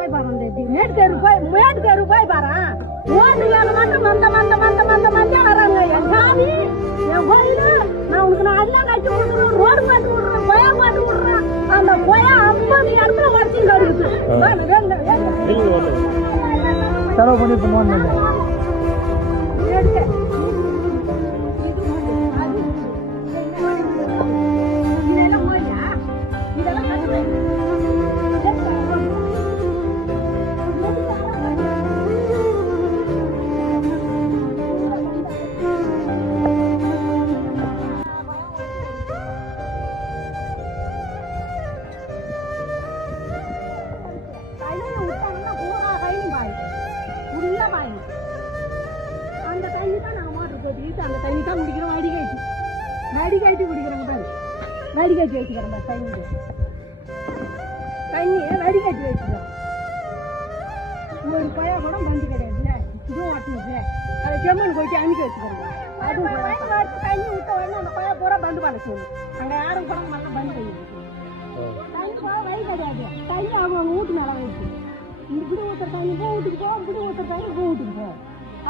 போய் பாரு மேட்டுக்கேரு போய் பாரு ஓட்டு வேலை மட்டும் மந்த வராங்க என் சாமி என் கோயிலு நான் உனக்கு நான் எல்லாம் கட்டி விடுறேன் ரோடு மாட்டி விடுறேன் கொயா மாட்டி விடுறேன் அந்த கொயா 50 இடத்துல வச்சு கடிக்குது செலவு பண்ணி போனோம் அந்த தண்ணி தான் நாங்கள் மோட்டர் போட்டு அந்த தண்ணி தான் குடிக்கிறோம் வடிகாய்ச்சி குடிக்கிறோங்க பாரு வடிகாய்ச்சி வச்சுக்கிறோம் பாரு தண்ணியை வடிகாய்ச்சி வச்சுக்கிறோம் ஒரு கொயா கூட பந்து கிடையாதுல்ல இதுவும் ஓட்டுனுச்சு அதை செம்மன் போயிட்டு அனுப்பி வச்சுக்கிறோம் அதுவும் தண்ணி விட்ட உடனே அந்த கொயா பூரா பந்து பண்ண சொல்லணும் அங்கே யாரும் கூட நல்லா பந்து பண்ணி தண்ணி போக வழி கிடையாது தண்ணி அவங்க வீட்டு மேலே வச்சு இந்த புடி ஊற்றுற தண்ணி போ வீட்டுக்கு போ புடி ஊற்றுற தண்ணி போ வீட்டுக்கு போ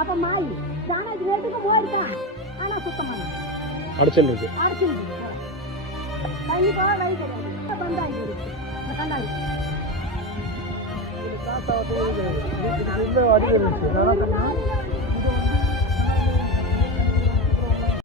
அப்ப மாய் ஜானாஜி நேரத்துக்கு போயிருக்கான் ஆனா சுத்தமான அடிச்சல் இருக்கு தண்ணி போக வழி கிடையாது பந்தாகி இருக்கு இந்த கண்டாரி அடிக்கிறது